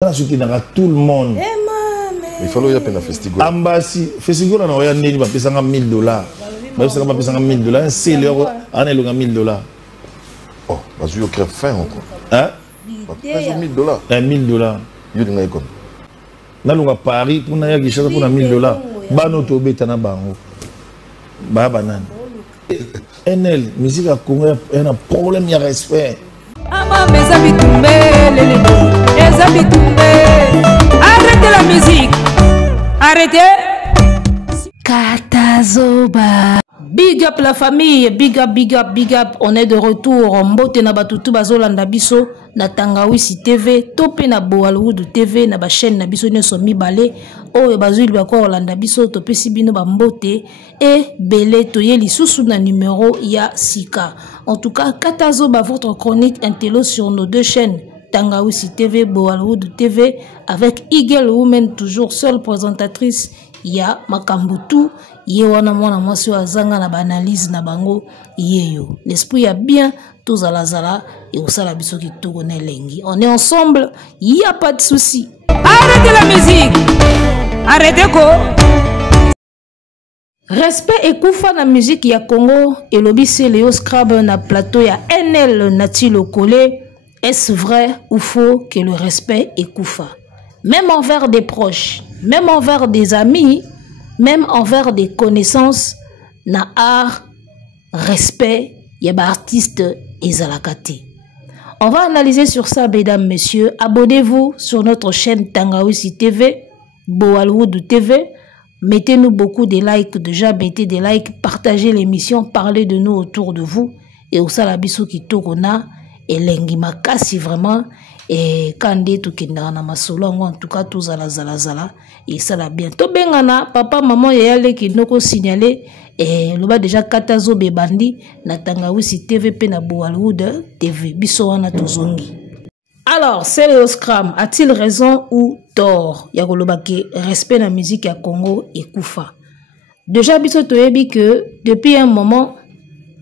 tout le monde. Il faut le faire un festival. Ambassy, festival, on a $1000. $1000. Un seul euro, on a $1000. Oh, parce que je crée fin encore. Hein? $1000. $1000. Il y a des gens Paris pour na yaki chaka pour $1000. Bano to beta na bango. Ba banane. NL musique à Congo a un problème de respect. Arrêtez la musique. Arrêtez. Katazoba. Big up la famille, big up, big up, big up. On est de retour. Mbote na batutu bazolanda biso na Tangawisi TV, topé na Boaloudu TV na ba chaîne na biso nyoso mibale. Oyo bazuli bako Olanda biso topé sibino ba mbote et belé toye lisusu na numéro ya Sika. En tout cas, Katazoba, votre chronique intello sur nos deux chaînes. Tangawisi TV, Boaloudu TV, avec Eagle Woman, toujours seule présentatrice. Ya Makambutu, yewana mwana mwasi wa zanga na banalise na bango yeyo. L'esprit a bien, tous à la zala, et au sala biso qui tourne lengi. On est ensemble, y a pas de souci. Arrêtez la musique! Arrêtez quoi? Respect et koufa na musique ya Congo, et l'obissé Léo Scrab na plateau ya NL Nati Lokole. Est-ce vrai ou faux que le respect est koufa? Même envers des proches, même envers des amis, même envers des connaissances, na art, respect, yaba artiste et zalakate. On va analyser sur ça, mesdames, messieurs. Abonnez-vous sur notre chaîne Tangawisi TV, Boaloudu TV. Mettez-nous beaucoup de likes, déjà mettez des likes, partagez l'émission, parlez de nous autour de vous. Et au salabiso qui tourna, et l'engima kasi vraiment. Et quand tout kindana na masolo en tout cas tous à la zala et ça la bien to bengana papa maman yale ki noko signaler et le bas déjà Katazoba bandi na Tangawisi TV pe na Boaloudu TV biso wana tozongi. Alors c'est le Scram, a-t-il raison ou tort? Ya kolobaki respect na musique ya Congo et koufa. Déjà biso toyebi que depuis un moment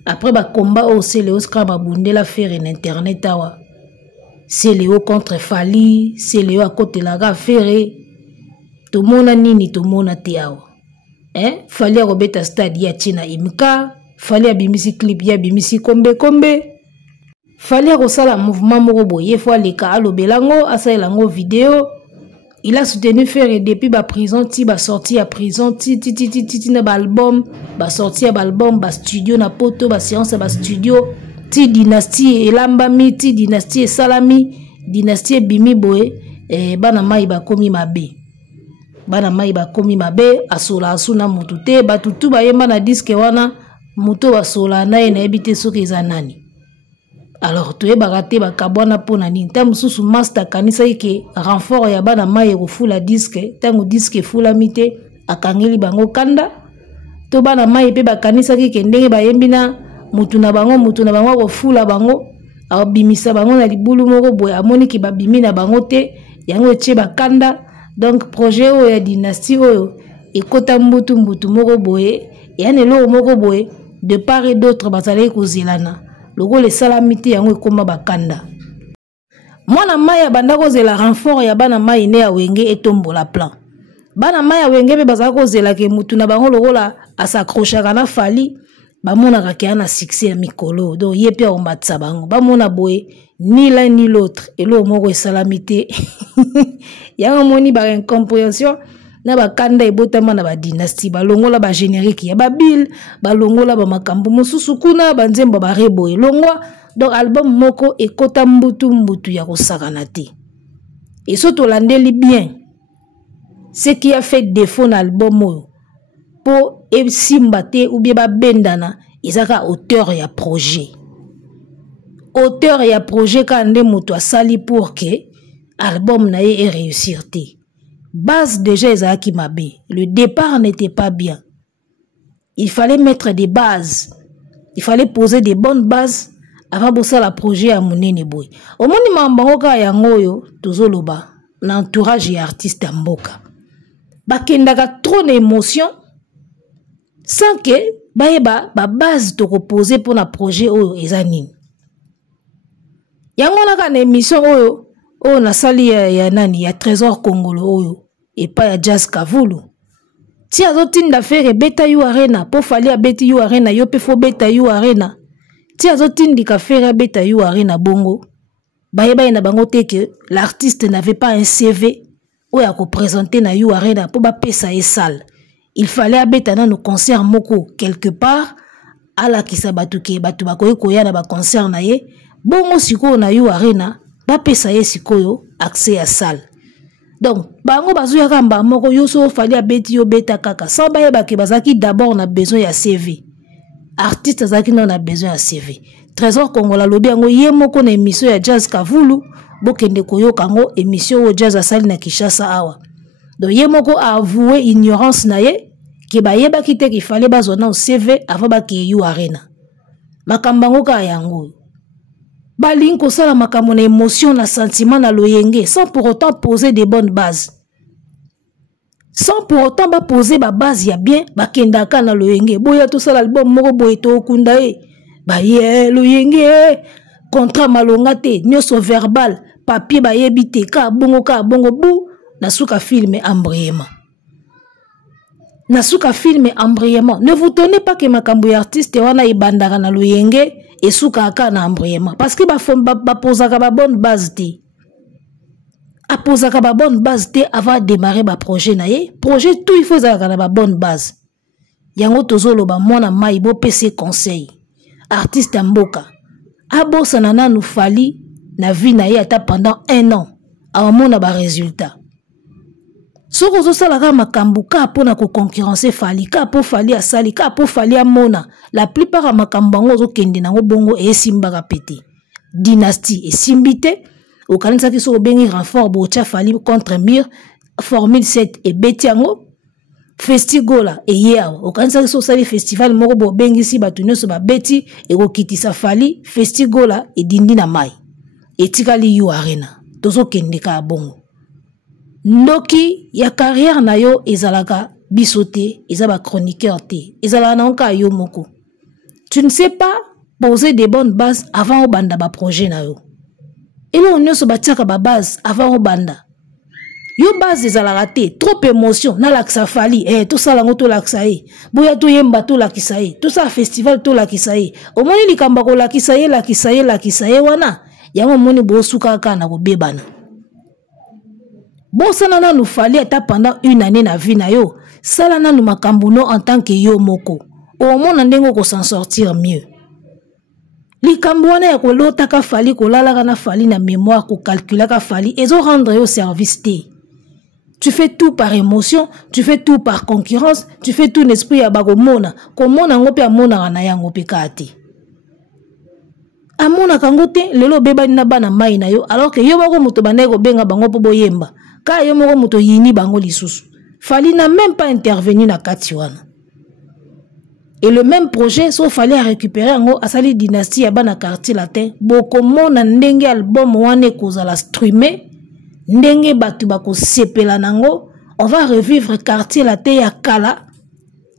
après ba combat au c'est le Scram a bundé la faire en internet awa. C'est Léo contre Fali, c'est Léo à côté de la gafere. Tout le monde a nini, tout le monde a tiao. Hein? Fali a robeta stade ya China imka. Fali a bimisi clip ya bimisi kombe. Fali a rosala mouvement morobo. Ye fois les cas alo belango, asa elango vidéo. Il a soutenu faire depuis ba prison, ti ba sorti à prison, ti na ba album, ba sorti à ba album, ba studio na poto, ba séance ba studio. Ti dynastie elambami, ti dynastie salami, dynastie bimi boe, bana mai ba komi mabe. Bana mai ba komi mabe, asola asuna mutute, batutu ba yemba na diske wana, muto wa sola na ena ebite soki eza nani. Alors toye bagate ba kabwana pona nini, ta mususu master kanisa ike renfort ya bana mai ko fula diske, tango diske fula mite akangeli bango kanda. To bana mai pe ba kanisa ki kendenge ba yembina mutu na bango ko fula bango abimisa bango na libulu moko boye amoni ki babimi na bango te yango etie bakanda. Donc projet oyo ya dynastie oyo ekota mbutu moko boye yani lo moko boye de part et d'autre bazali kozelana logo le salamité yango ekoma bakanda. Mwana maya banda kozela renfort ya bana mai ne ya wenge etombola plan. Bana maya wenge be bazali kozela ke mutu na bango logola asakrochaka na Fali. Bamona kakia na succès ya mikolo do yepia o matsa bango bamona boye ni l'un ni l'autre et lo moko salamité ya moni ba incompréhension na ba kanda ebotama na ba dynastie balongola ba générique ya ba bill balongola ba makambo mususu kuna ba nzembo ba rebo elongwa. Donc album moko ekota mbutu ya kosakana te et surtout landeli bien ce qui a fait défaut na album oyo po e simbate ou bien ba bendana izaka auteur ya projet kande muto asali pour que album na ye réussir te base déjà ezaki mabe, le départ n'était pas bien, il fallait mettre des bases, il fallait poser des bonnes bases avant bosala la projet ya munene boy omoni mambango ka yango yo tozoloba na entourage ya artiste ya mboka bakendaka trop d'émotion sans que ba base to reposer pour na projet oyo eza nini yango na ka na émission oyo Oh, na sali ya nani, ya Trésor Congolo oyo. Et pas ya Jazz Kavulu. Si azotinda faire beta yu arena, po fali a beti yu arena, yo pe fo beta yu arena. Si azotindi ka faire beta yu arena bongo. Bayeba na bango te que l'artiste n'avait pas un CV ou à présenter na yu arena pour ba pesa e salle. Il fallait abeta na no concert moko quelque part ala kisa batuke batu bakoye koya na ba concert na ye bongo siko na yu arena ba pesa ye sikoyo accès à salle. Donc bango bazuya kamba moko yoso fallait abeti yo beta kaka sans bayeba ke bazaki d'abord na besoin ya CV. Artiste azaki non a besoin ya CV. Trésor Congolo lobi yango ye moko na émission ya Jazz Kavulu bokende koyoka ngo émission o Jazz asali na Kinshasa awa. Donc ye moko a avoué ignorance na ye ke ba yeba kite qu'il fallait bazona au CV avant ba ke yu arena. Makambango ka yango. Ba linko sala makambo na émotion na sentiment na loyenge sans pour autant poser des bonnes bases. Sans pour autant ba poser ba base ya bien ba kendaka na loyenge. Boya to sala album moko boye to okunda e. Ba ye loyenge contrat malonga te nyoso verbal papier ba yebite ka bongo bu nasuka filme embrayement. Nasuka filme embrayement. Ne vous tenez pas que makambo ya artiste wana ibandaka na loyenge et suka aka na embrayement parce que ba posaka ba bonne base te. A posaka ba bonne base te avant de démarrer ba projet na ye. Projet tout il faut zaka na ba bonne base. Yango tozolo ba mona mai bo pese conseil. Artiste mboka. Abosa nana nous fali na vie na ye ata pendant 1 an. A mona ba résultat. Soko zo sala ka makambu ka pona ko concurrencer fali ka po fali asali ka po fali amona la plupart a makambango zo kende nango bongo e simba ka pété dynastie et simbité au kanisa ki so bengi renfort bo tia fali contre mur formule 7 et betiango festigola e yao au kanisa ki so sali festival moko bo bengi si batunyo so ba beti e ko kitisa fali festigola e dindi na mai e tikali yu arena tozo kende ka bongo. Noki ya carrière na yo ezalaka bisoté, ezaba chroniqueur te, ezalaka na onka yo moko. Tu ne sais pas poser des bonnes bases avant au banda ba projet na yo. Et là on se batiaka ba base avant au banda. Yo base ezalaka te, trop émotion, na laksa fali, tout ça lango to laksa e. Boya to yemba to lakisa e, tout ça festival to lakisa e. Au moins likamba ko lakisa e wana, yango moni bo suka ka na ko bebana. Bon, ça n'a nous fallu être pendant 1 année na vie na yo. Ça n'a nous makambuno en tant que yo moko. Au moins, on ko s'en sortir mieux. Li kambouane ya ko lota ka fali ko lala na fali na mémoire ko calculer ka fali et zo rendre yo service te. Tu fais tout par émotion, tu fais tout par concurrence, tu fais tout l'esprit ya bako mona. Ko mona ngope ya mona na yango pe kati. Amona kangote lelo beba na bana mai na yo alors que yo bako muto banaye ko benga bango po boyemba. Ka yo moko muto yini bango lisusu. Fali n'a même pas intervenu na katiwana. Et le même projet, so fallait récupérer en asali dynastie ya bana quartier latin. Boko mona ndenge album wane kozala streamer, ndenge batu bako sepela nango, on va revivre quartier latin ya kala.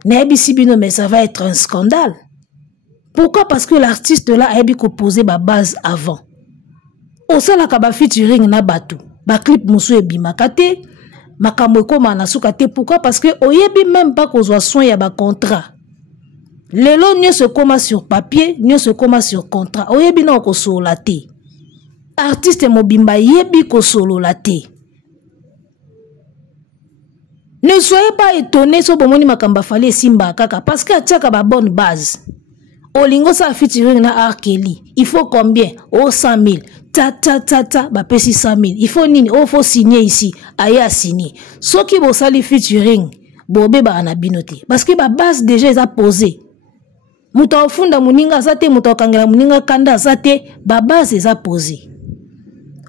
Nebi bino mais ça va être un scandale. Pourquoi? Parce que l'artiste là a bien posé ba base avant. Au sala ka ba featuring na batu. Ba clip musu e bimakate, makambo koma na sukate. Pourquoi? Parce que oyebi même pas kozwa soin ya ba contrat. Lelo nyo se koma sur papier, nyo se koma sur contrat. Oyebi na ko solo te. Artiste mobimba yebi ko solo te. Ne soyez pas étonnés so bomoni makamba fali simba kaka parce que atiaka ba bonne base. Olingo sa featuring na Arkeli. Il faut combien? Oh 100 000. Ta, ba pesi 100 000. Il faut nini? Oh, faut signer ici. Aya signer. So ki bo sali featuring, bobe ba anabinote. Parce que ba base déjà est posée. Muta ofunda muninga sate, muta okangela muninga kanda sate, ba base est posée.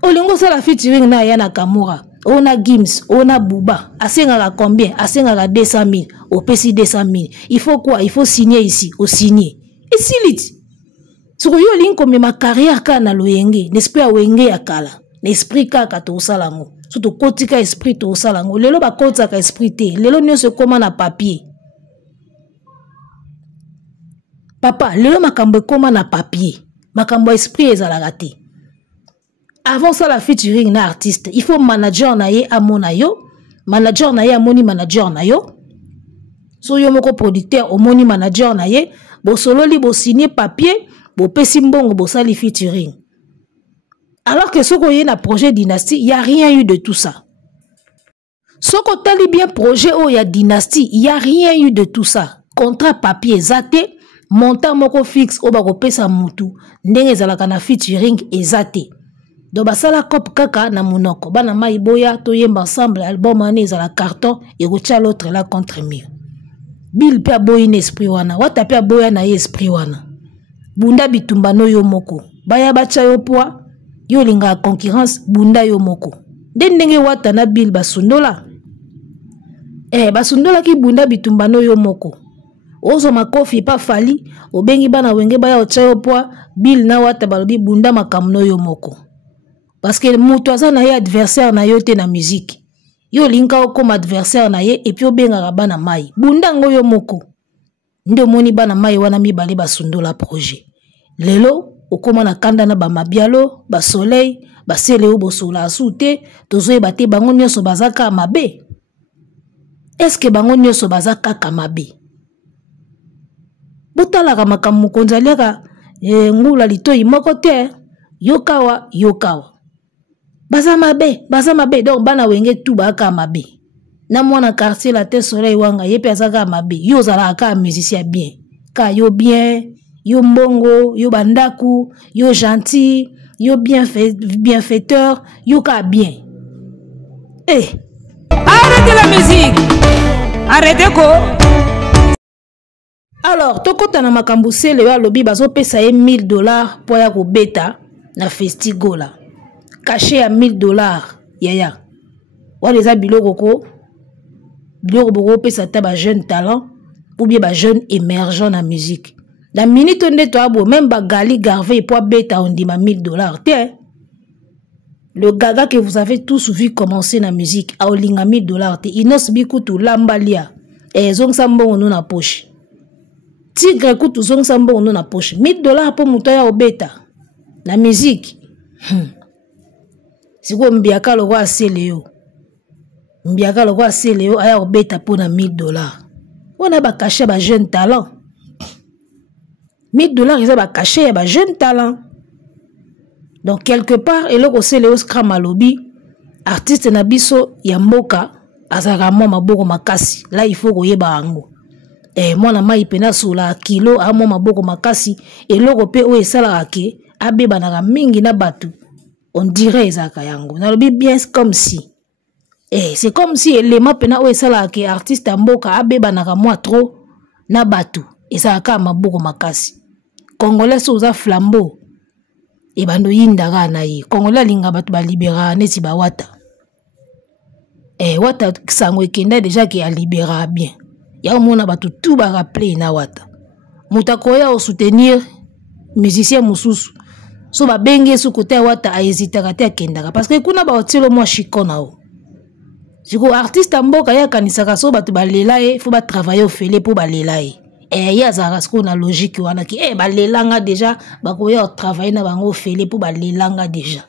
Olingo sala featuring na Aya Nakamura. On a Gims, on a Bouba. Asenga combien? Asenga 200 000. Au pesi 200 000. Il faut quoi? Il faut signer ici. Au signer. Et si lit. Sur yo linko me ma carrière ka na loyenge, n'esprit a wenge ya kala. L'esprit ka to salango. Surtout kotika esprit to salango. Lelo ba kota ka esprit te. Lelo nyo se koma na papier. Papa, lelo makambo koma na papier. Makambo esprit ezalaka te. avant ça la featuring na artiste il faut manager na ye amona yo manager na ye amoni manager na yo so yo moko producteur omoni manager na ye bo solo li bo signer papier bo pesi mbongo bo sali featuring alors que soko ye na projet dynastie il y a rien eu de tout ça soko tali bien projet o ya dynastie il y a rien eu de tout ça contrat papier zate montant moko fixe o ba ko pesa mutu ndenge zalaka na featuring ezate do basala cop kaka na monoko bana mai boya to yemba ensemble album ane ezala carton et rocha l'autre là contre mur Bill pe boy esprit wana wata pe boya na esprit wana bunda bitumba no yo moko baya bacha yo poa yo linga concurrence bunda yo moko ndenge wata na Bill basundola basundola ki bunda bitumba no yo moko ozo makofi pa fali obengi bana wenge baya ocha yo poa Bill na wata balobi bunda makamno yo moko parce que mutu aza na ye adversaire na yo te na musique yo linka okoma adversaire na ye et puis obenga bana mai bunda ngo yo moko nde moni bana mai wana mibale basundola projet lelo okoma na kanda na ba mabialo ba soleil ba seleo bosola asute tozoye bate bango nyoso bazaka mabe est-ce que bango nyoso bazaka kamabe botalaka makambo konzaliaka ngula litoi moko te yokawa baza mabe donc bana wenge tu baka mabe na mwana quartier la te soleil wanga yepe azaka mabe yo zala ka musicien bien ka yo bien yo mbongo yo bandaku yo gentil yo bienfaiteur yo ka bien arrêtez la musique arrêtez ko alors tokota na makambo sele yo alobi bazo pesa ye $1000 po ya ko beta na festigola caché à $1000 yaya wale biloko ko biloko boko pesa ta ba jeune talent ou bien ba jeune émergent na musique la minute onde to abo même ba Gali Garvey po beta on dit $1000 te le gaga que vous avez tous vu commencer na musique a olinga $1000 te inos bikutu lambalia zong sambo no na poche tigre kutu zong sambo no na poche $1000 po muto ya obeta na musique siko mbiaka lo kwa seleo aya obeta po na $1000 wana ba caché ba jeune talent $1000 eza ba caché ya ba jeune talent donc quelque part eloko seleo scram alobi artiste na biso ya mboka azaka mwa maboko makasi là il faut koyeba yango mwana mai pena sula kilo amo maboko makasi eloko pe o esalaka ke abebanaka mingi na batu on dirait ezaka yango nalobi bien comme si c'est comme si élément pena o esalaka ke artiste mboka abebanaka mwa trop na batu ezalaka maboko makasi congolais so za flambeau bando yindaka na ye congolais linga batu ba libéra neti ba wata wata sango ekenda déjà ki a libéra bien ya mona batu tout ba rappeler na wata mutakoya o soutenir musicien mususu so ba benge su côté wata a hésitaka te akendaka parce que kuna ba otilo moi chikona o jiko artiste mboka ya kanisaka so batu ba lelaye faut ba travailler au fele pour ba lelaye ya zara sko na logique wana ki ba lelanga déjà ba koya travailler na bango fele pour ba lelanga déjà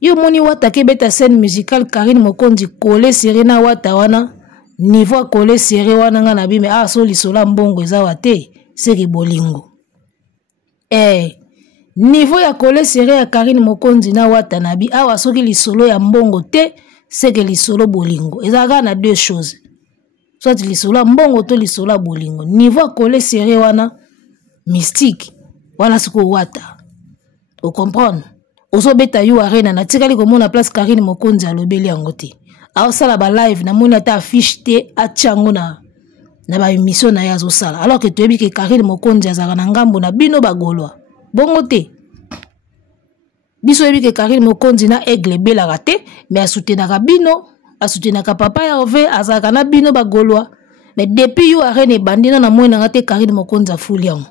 yo moni wata ke beta scène musicale Karine Mokonzi collé serré na wata wana niveau collé serré wana nga na bime so lisola mbongo eza wate seki bolingo niveau ya collé serré ya Karine Mokonzi na wata na bi awa soki lisolo ya mbongo te seki lisolo bolingo ezaka na deux choses soit lisolo mbongo to lisolo bolingo niveau collé serré wana mystique wana siko wata o comprendre ozo beta yu arena na tikali komona place Karine Mokonzi alobeli yango te aosala ba live na moni ata affiche te atiango na ba émission na yazo sala alors que toyebi ke Karine Mokonzi azaka na ngambo na bino bagolwa bongo te biso yebi ke Karine Mokonzi na aigle belaka te mais asoutenaka bino asoutenaka papa Hervé azaka na bino bagolwa mais depuis yu arena bandina na moni na te Karine Mokonzi afuli yango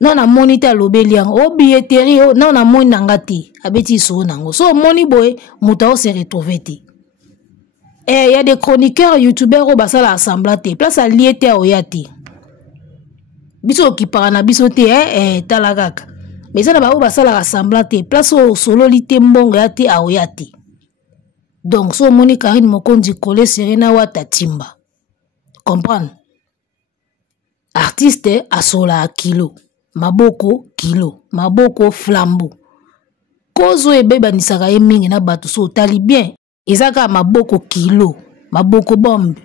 non na moni ta lobeli yango o billetterie non na moni nanga te abeti so nango so moni boy muta o se retrouver te y a des chroniqueurs youtubeurs au basala assemblate place à liete o yati biso ki parana biso te talagaka mais ça na ba o ba sala rassembler place au solo lité mbongo ya te aoya te. Donc so moni Karine Mokonzi Kole Serena Wata Timba. Comprendre? Artiste asola a kilo, maboko kilo, maboko flambeau. Kozo ebeba nisaka ye mingi na batu so tali bien. Ezaka maboko kilo, maboko bombe.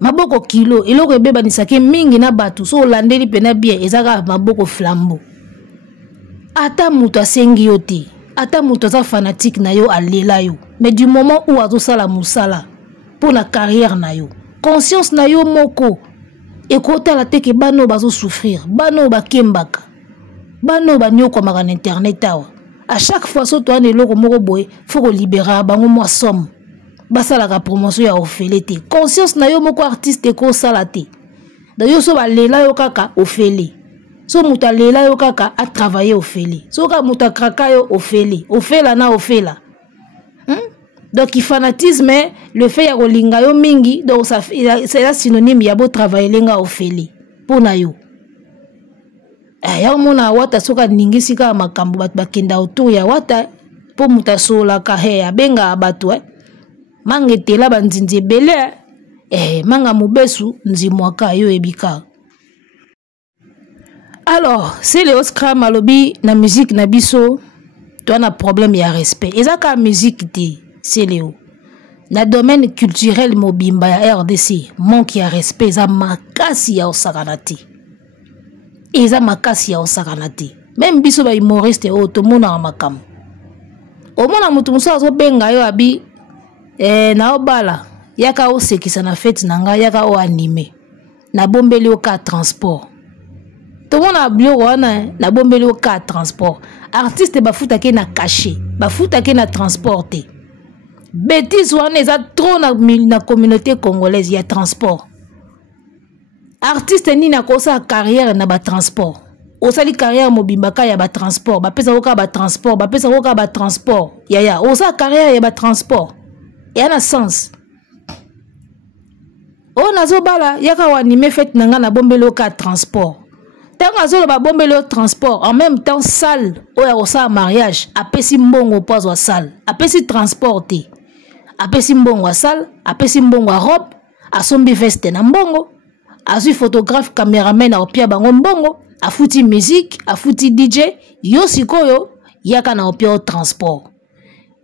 Maboko kilo, eloko ebeba nisaka mingi na batu so landeli pena bien, ezaka maboko flambeau. Ata mutu asengi yo te, ata mutu aza fanatique na yo alela yo. Mais du moment où azo sala musala pour la carrière na yo, conscience na yo moko ekota la teke bano bazo souffrir, bano ba kembaka, bano ba nyoko maka internet awa. À chaque fois so toi ne loko moko boy, faut ko libérer bango moi somme. Basala ka promotion ya ofele te. Conscience na yo moko artiste ko sala te. D'ailleurs so ba lela yo kaka ofele. So muta lela yo kaka a travailler ofele. So ka muta kraka yo ofele. Ofela na ofela. Donc il fanatisme le fait ya kolinga yo mingi donc ça c'est synonyme ya bo travailler lenga ofele pour na yo. Ya mona wata soka ningisi ka makambo bat bakenda autour ya wata po mutasola ka he abenga abatu mange tela banzinze bele manga mubesu nzimwaka yo ebika. Alors c'est le Oscar malobi na musique na biso toi na problème ya respect ezaka musique te c'est Léo. Na domaine culturel mobimba ya RDC manque ya respect za makasi ya osakanati. Eza makasi ya osakanati. Même biso ba humoriste o to mona makam. O mona mutu muso azo benga yo abi na obala yaka o sekisa na fête nanga yaka o animé. Na bombeli o ka transport. To mona bio wana na bombeli o ka transport. Artiste bafuta ke na caché, bafuta ke na transporté. Bêtise wana eza trop na communauté congolaise ya transport. Artiste ni na kosa carrière na ba transport. Osali carrière mobimbaka ya ba transport, ba pesa oka ba transport, ba pesa oka ba transport. Ya osa carrière ya ba transport. Ya na sens. O nazo bala yaka wa animé fête nanga na bombelo ka transport. Tant azolo ba bombelo transport en même temps salle oya osa mariage, apesi mbongo pozo salle, apesi transporter. Apesi mbongo salle, apesi mbongo robe, asombi veste na mbongo, azui photographe cameraman a opia bango mbongo, afuti musique, afuti DJ, yo sikoyo yaka na opia transport.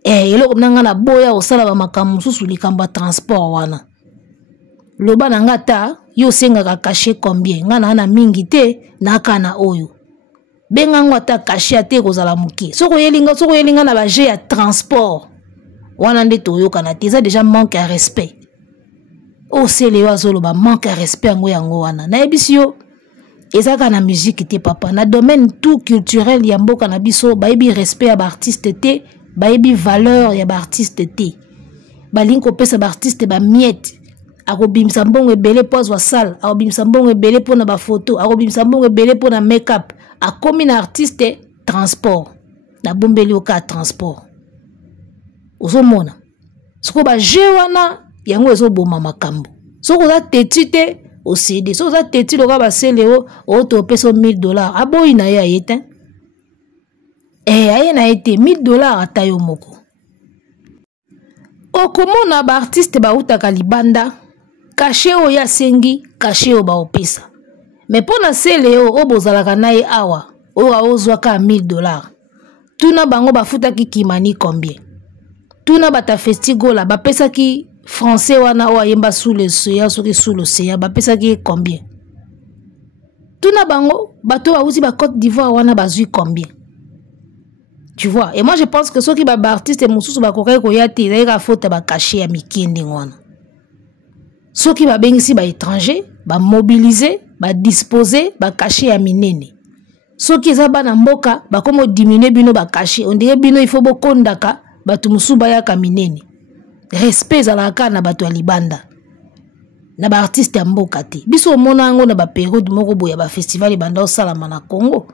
Eloko nanga na boya osala ba makambo susu likamba transport wana. Loba nanga ta yo senga ka cacher combien ngana na mingi te na kana oyo. Benga ngwata cacher ate kozala muki. Soko yelinga na ba je ya transport. Wana nde toyoka na te, eza déjà manque à respect. O sele wazolo ba manque à respect yango wana. Na ebisi yo ezaka na musique te papa, na domaine tout culturel ya mboka na biso ba ebi respect ya ba artiste te, ba ebi valeur ya ba artiste te. Ba linko pesa ba artiste ba miette. Akobimisa mbongo ebele po azwa salle, akobimisa mbongo ebele po na ba photo, akobimisa mbongo ebele po na make-up. Akomi na artiste transport. Na bombeli oka transport. Ozomona soko ba je wana yango ezoboma makambo soko za tetite o CD soko za teti loka ba seleo o to peso $1000 aboyi na ya yete aye na ete $1000 atayo moko okomona ba artiste ba utaka libanda caché o ya sengi caché o ba opesa mais pona seleo o bozalaka na ye awa o aozwa ka $1000 tuna bango bafutaki kimani combien. Tuna bata festigola ba pesa ki français wana o ayemba sous le soya soki sous le soya ba pesa ki combien. Tuna bango bato ba uzi ba Côte d'Ivoire wana bazui combien. Tu vois, et moi je pense que ceux qui ba artiste mususu ba kokai ko yati eka faute ba cacher ya mikindi wana. Ceux qui ba bengisi ba étranger ba mobiliser ba disposer ba cacher ya minene. Ceux qui za ba na mboka ba komo diminuer bino ba cacher on dirait bino il faut bokondaka batu musuba ya kaminene. Respect zalaka na batu ya libanda. Na ba artiste ya mboka te. Biso mona ngo na ba période moko boya ba festival banda osalama na Congo.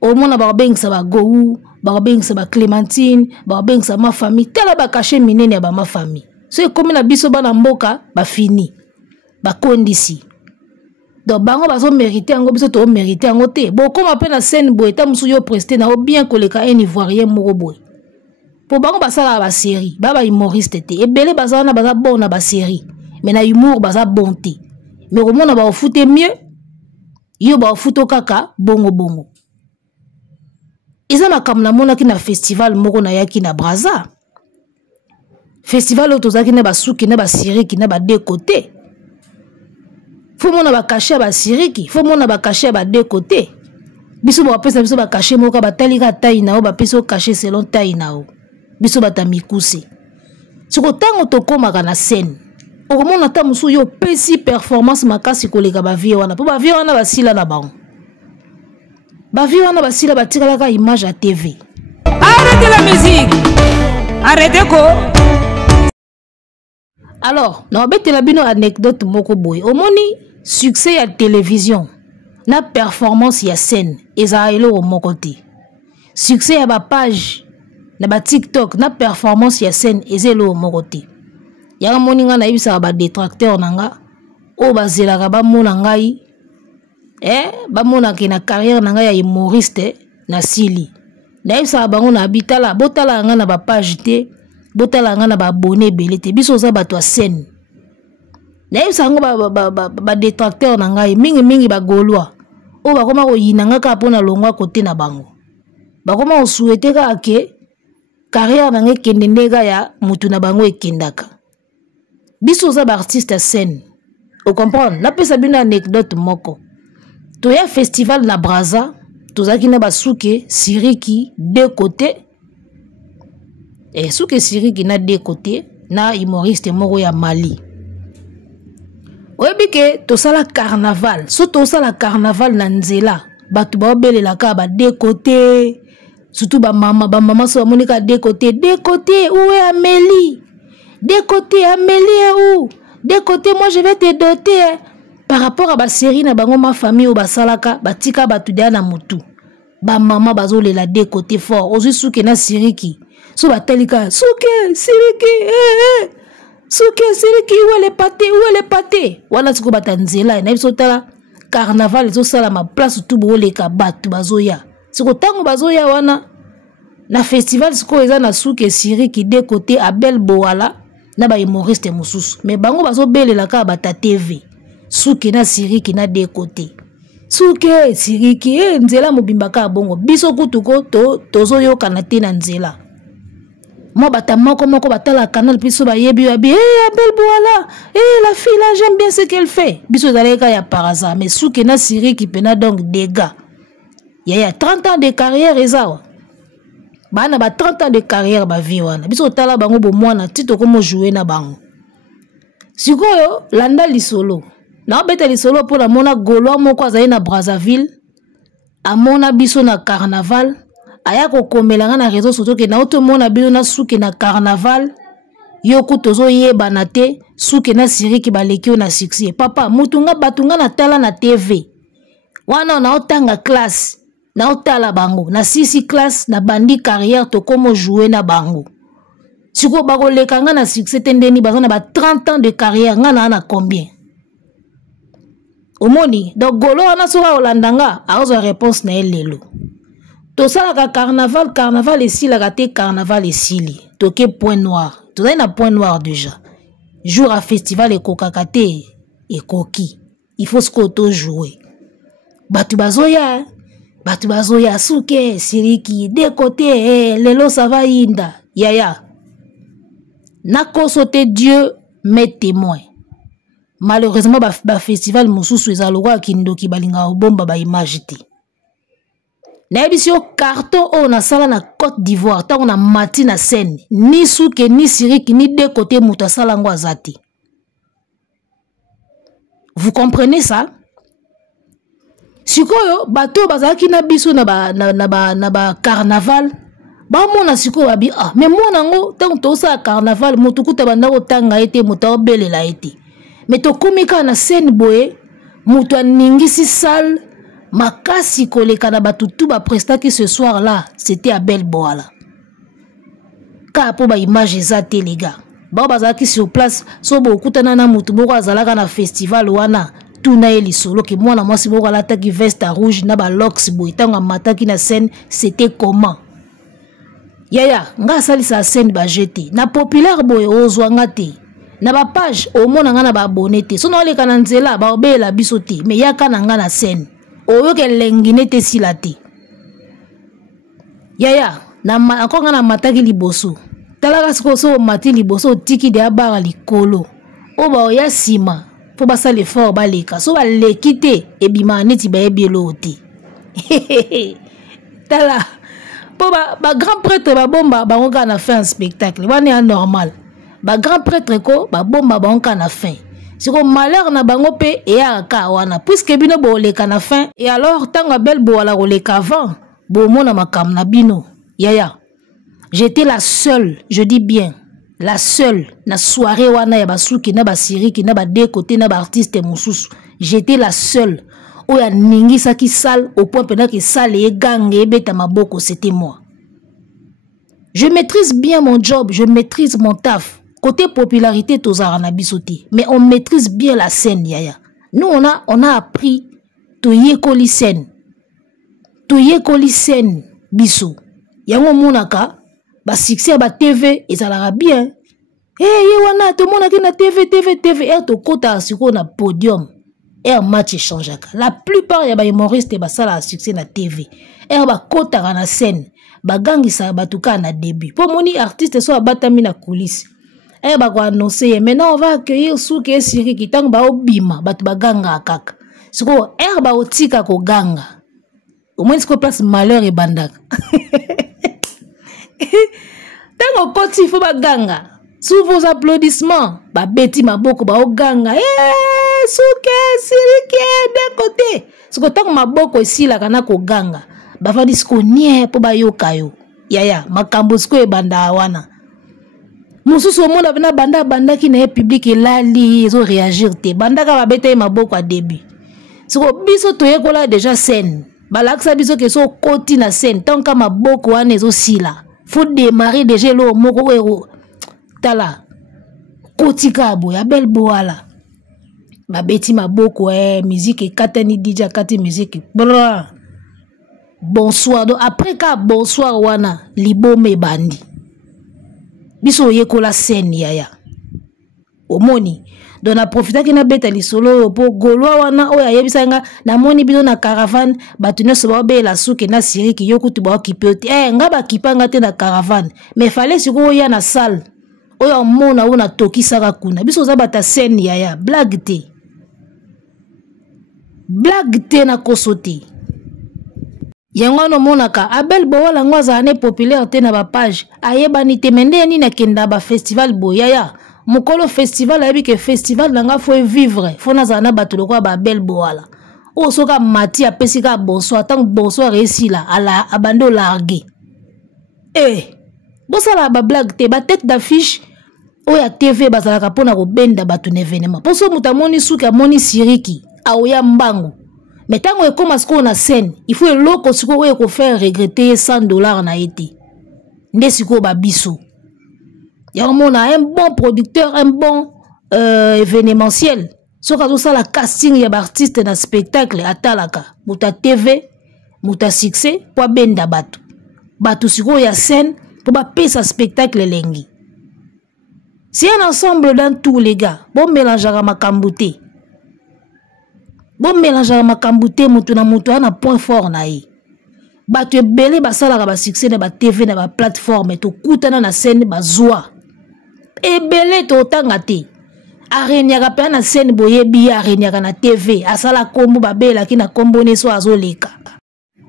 O mona ba bengisa ba Gou, ba bengisa ba Clémentine, ba bengisa ma famille, tela ba cacher minene ya ba ma famille. So comme na biso bana mboka ba fini. Ba kondisi. donc bango bazo mériter yango biso to mériter yango te bo koma pe na scène boy ta musu yo prester na bien koleka un ivoirien moko boy po bango basala ba série ba humoriste te ebele bazana baza bon na ba série mais na humour baza bon te mais komona ba ofute mieux yo ba ofuto kaka bongo bongo eza makamna mona ki na festival moko na yaki na Brazza festival otozaki na ba suki na ba série ki na ba deux côtés faut mona ba cacher ba siriki faut mona ba cacher ba deux côtés biso ba pesa biso ba cacher moka ba talika taille na o ba peso cacher selon taille na o biso ba tamikusi siko tango to koma kana scène o mona ta musu yo pesi performance makasi koleka ba vie wana po ba vie wana basila na bango ba vie wana basila batikala ka image à TV. Arrêtez la musique, arrêtez quoi. Alors, na obete la bino anecdote moko boy. Omoni succès à télévision, na performance ya scène, eza elo o moko te. Succès ya ba page, na ba TikTok, na performance ya scène, eza elo o moko te. Ya moni nga na ibisa ba détracteur nanga, o ba zelaka ba mona ngai, ba mona ke na carrière nanga ya humoriste na sili. Na ibisa bango na bitala, botala nga na ba page te. Botala nga na ba abonné belé te biso za bato a scène na yebisa ngo ba détracteur na ngai mingi ba golwa o ba koma ko yinanga ka pona longwa côté na bango ba koma o souhaiter ka ke carrière na ngai kende ndega ya mutu na bango ekendaka biso za ba artiste a scène o comprendre na pesa bino anecdote moko to ya festival na Brazza tozaki na basuke siriki deux côtés. Et ce que Syrie qui n'a deux côtés, na humoriste moko ya Mali. Oyebi ke to sala carnaval, surtout to sala carnaval na nzela, batu ba obelela ka ba deux côtés, surtout ba mama so monika deux côtés, où est Amélie? Deux côtés Amélie est où? Deux côtés moi je vais te doter. Par rapport à ba série na bango ma famille ou ba salaka, ba tika batu dia na mutu. Ba mama bazolela deux côtés fort, ozu suke na Syrie ki so batelika suke siriki suke siriki où est les pâtés wana siko batanzela na biso tala carnaval zo sala ma place tout boleka batu bazoya siko tango bazoya wana na festival siko eza na suke siriki de côté à bel boala na ba humoriste mususu mais bango bazo belela ka bata TV suke na siriki na de côté suke siriki nzela mobimba ka bongo biso kutuko tozo yoka na te na nzela. Moi, moko batala canal piso ba yebi abel boala la fille là j'aime bien ce qu'elle fait biso daleka ya par hasard mais souke na Syrie qui pena donc dégâts il y a 30 ans de carrière ezawa bana ba 30 ans de carrière ba vie wana biso tala bango bo mwana tito komo jouer na bango sikoyo landa lisolo na beta lisolo pour la mona golo moko azali na Brazzaville amona biso na carnaval aya ko komelanga na réseau sociaux ke na auto mona bino na suke na carnaval yoku tozo yeba na te suke na Syrie ki baleki na succès papa mutunga batunga na tala na TV wana na otanga classe na otala bango na sisi classe na bandi carrière to komo jouer na bango siko bako lekanga na succès tendeni bazana ba 30 ans de carrière ngana na combien omoni donc golo wana soka olandanga aozo réponse na elelo. To salaka carnaval ici la raté carnaval ici li. Toke point noir. To na point noir déjà. Jour à festival et kokakate et koki. Il faut ce qu'on jouer. Batu bazoya suke siriki de côté lelo ça va inda. Yaya. Nako sote Dieu met témoin. Malheureusement ba festival mususu ezaloko kindoki balinga obomba ba image te. Na ebisio carton on a sala na Côte d'Ivoire ta on a mati na scène ni souke ni siriki ni de côté muta sala ngo azati. Vous comprenez ça? Sikoyo bato bazaki na biso na ba carnaval ba mona sikoyo abi mais mona ngo tant to sa carnaval mutukuta banda otanga ete muta obelela ete mais to komika na scène boye mutu aningisi salle makasi koleka na batutu ba presta que ce soir là c'était à belle boala ka po ba image ezate les gars ba bazaki sur place so bo kutana na mutu moko azalaka na festival wana tuna eli solo que moi na moi si boko alata ki veste rouge na ba locks boy tanga mataki na scène c'était comment yaya nga sali sa scène ba jeté na populaire boy ozwanga te na ba page au mona nga na ba abonné te sono le kana nzela ba obela biso te mais yaka na nga na scène oyo ke lengine te silate yaya na encore nga na mataki liboso talaka siko so mati liboso tiki de abara likolo o ba oya sima po ba sala effort ba leka so ba lekite e bima neti ba ebielo te tala po ba grand prêtre ba bomba ba onka na fin spectacle wana ya normal ba grand prêtre ko ba bomba ba onka na fin siko malheur na bango pe e ya ka wana puisque bino bo leka na fin et alors tanga bel bo ala ko leka avant bo mona makam na bino yaya j'étais la seule, je dis bien, la seule, na soirée wana ya basuki na basiriki na ba deux côtés na ba artiste mususu. J'étais la seule. Oya ningi saki sale au point pendant que sale et gang et beta maboko, c'était moi. Je maîtrise bien mon job, je maîtrise mon taf. Côté popularité tozara na bisoté, mais on maîtrise bien la scène yaya. Nous on a appris to yekoli scène. To yekoli scène biso. Yango monaka ba succès ba TV ezalaka bien. Ye wana to mona ki na TV to kota siko na podium. Et match changeaka. La plupart ya ba humoristes ba sala succès na TV. Et ba kota na scène, ba gangisa ba tuka na début. Pour moni artiste so abatami na coulisse. Et ba ko annoncer maintenant on va accueillir Souké Siri ki tang ba obima ba tu ba ganga kaka. Siko ba otika ko ganga. Au moins siko place malheur et bandaka. Tango koti il faut baganga. Sous vos applaudissements, ba beti maboko ba oganga. Souké Siriki de côté. Siko tango maboko ici la kana ko ganga. Ba fa disko nie po ba yokayo. Yaya makambo siko e banda wana. Mususu mona bana banda ki na public elali zo réagir te. Banda ka ba beta maboko a début. Siko biso toyekola déjà scène. Balaksa biso ke so koti na scène tant ka maboko wana ezo sila. Faut démarrer déjà le moko ero tala koti kabo ya bel boala ba beti maboko musique katani DJ kati musique bra bonsoir donc après ka bonsoir wana libome bandi biso yekola scène yaya omoni donc na profita ki na beta lisolo po golwa wana oya yebisanga na moni bino na caravane batune so ba be la Souké na Siriki yokutu ba okipe nga ba kipanga te na caravane mais fallait siko ya na salle oya mona ona tokisaka kuna biso za bata scène yaya blague te na kosote yango no monaka abel bowala ngwaza ane populaire te na ba page ayebani te mende ni na kenda ba festival boyaya mukolo festival ayebi ke festival nanga faut vivre faut nazana bato lokwa ba bel boala o soka mati apesi ka bonsoir tant bonsoir ici là ala abando largué bosala ba blague te ba tête d'affiche oya TV bazalaka pona ko benda bato na événement poso mutamoni Souké moni Siriki aoya mbangu mais tango ekoma siko na scène il faut eloko siko oye ko faire regretter $100 na été nde siko ba biso. Il y a un bon producteur, un bon événementiel. So ka ça la casting ya artiste na spectacle atalaka. Muta TV, muta succès pour benda batu. Batu siko ya scène pour ba pesa spectacle lengi. C'est un ensemble dans tous les gars. Bon mélange à makambouté. Bon mélange à makambouté mutu na mutu na point fort na yi. Batu belé ba sala ba succès na ba TV na ba plateforme to kutana na scène ba zoa. Ebele to tangate areniaka pe na scène boyebi areniaka na TV asala kombo babela ki na kombo ne so azoleka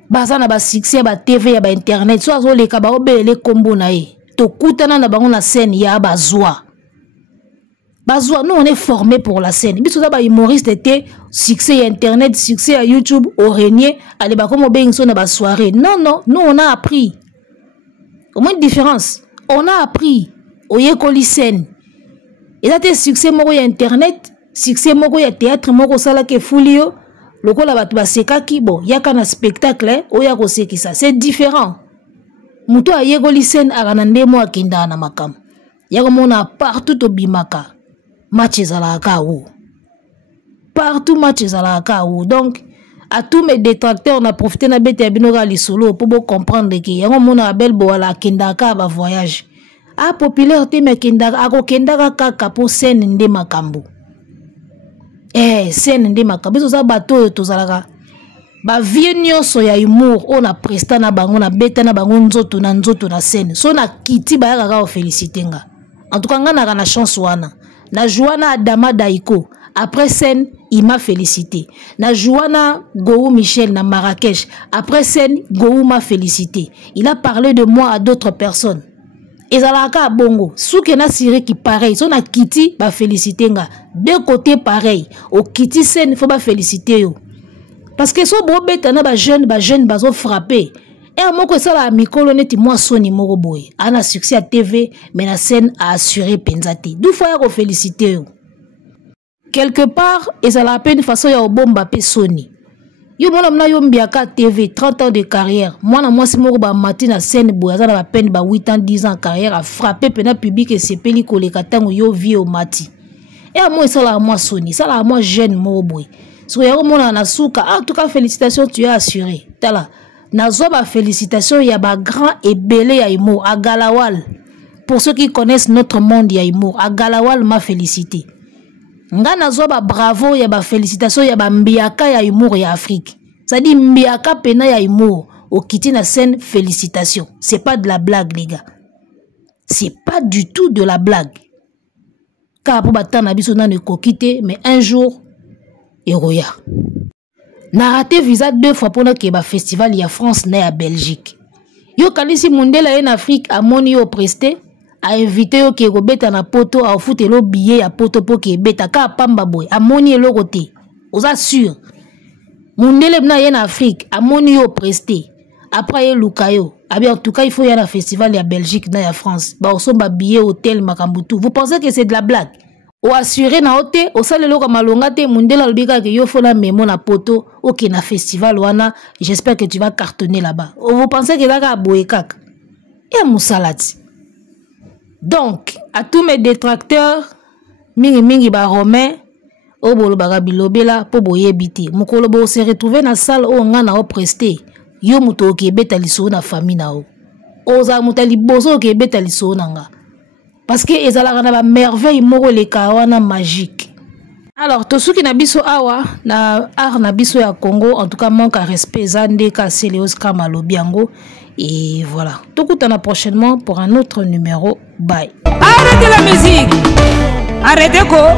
baza na ba succès ba TV ya ba internet so azoleka ba obele kombo na ye to kutana na bango na scène ya bazwa nous on est formé pour la scène biso za ba humoriste était succès ya internet succès ya YouTube au régner ale ba comme benso na ba soirée non nous on a appris au moins différence on a appris oyekoli scène et ça te succès moko ya internet succès moko ya théâtre moko sala ke fulio lokola batu basekaki bon yaka na spectacle oya ko sekisa c'est différent muto ayekoli scène akana ndemo akenda na makam yako mona partout obimaka match ezala ka wo partout match ezalaka ou donc à tous mes détracteurs on a profité na bete binoga li solo pour comprendre que yango mona bel bo ala kendaka ba voyage a popularité mais kendaka ako kendaka kaka po scène nde makambo scène nde makambo so za bato tozalaka ba vie nyonso ya humour on a presta na bango na beta na bango nzoto na scène so na kiti ba yaka o féliciter nga en tout cas nga na chance wana na Joana Adama Daiko après scène il m'a félicité na Joana Gou Michel na Marrakech après scène Gou m'a félicité il a parlé de moi à d'autres personnes ezalaka bongo souke na siré qui pareil so na kiti ba féliciter nga deux côtés pareil au kiti scène faut ba féliciter yo parce que so bo beta na ba jeune bazo frapper et moko ça la mikolo neti moi soni moko boy ana succès à TV mais la scène a assuré penzati deux fois ya féliciter yo quelque part ezala à peine façon ya bomba pe soni yo mona mna yo mbiaka TV 30 ans de carrière moi si moko ba matin na scène boy azana ba peine ba 8 ans 10 ans carrière a frapper pena public et c'est peli koleka tango yo vie au mati et moi ça la moi soni ça la moi jeune moko boy so ya mona na suka en tout cas félicitations tu as assuré tala nazo ba félicitations ya ba grand et belé ya imo à Galawal pour ceux qui connaissent notre monde ya imo à Galawal m'a félicité nga nazo ba bravo ya ba félicitations ya ba mbiaka ya humour ya Afrique ça dit mbiaka pena ya humour au kiti na scène félicitations c'est pas de la blague les gars c'est pas du tout de la blague car pour batana biso na ne kokité mais un jour eroya na raté visa 2 fois pour que ba festival ya France na ya Belgique yo kalisi mundela en Afrique a moni yo presté a invité yo ke robeta na poto a futelo billet ya poto po ke beta ka pamba boy a moni elo côté oza sûr mundele na en Afrique a moni yo presté après ye lukayo a bien en tout cas il faut y aller à festival ya Belgique na ya France ba osomba billet hôtel makambutu vous pensez que c'est de la blague ou assuré na ote o salelo ka malonga te mundela lobika ke yo fona memo na poto OK na festival wana j'espère que tu vas cartonner là-bas vous pensez que là ka boye kaka et musalati. Donc, à tous mes détracteurs, mingi ba romain, obolo baga bilobela po boye biti. Mukolo bo se retrouver na salle o nga na o presté. Yo muto ke beta liso na famille na o. Oza mutali bozo ke beta liso na nga. Parce que ezala na ba merveille moko le kawana magique. Alors, to souki na biso awa na art na biso ya Congo, en tout cas manque à respect zande ka Seleos Kamalo biango. Et voilà. Tout prochainement pour un autre numéro. Bye. Arrêtez la musique. Arrêtez quoi.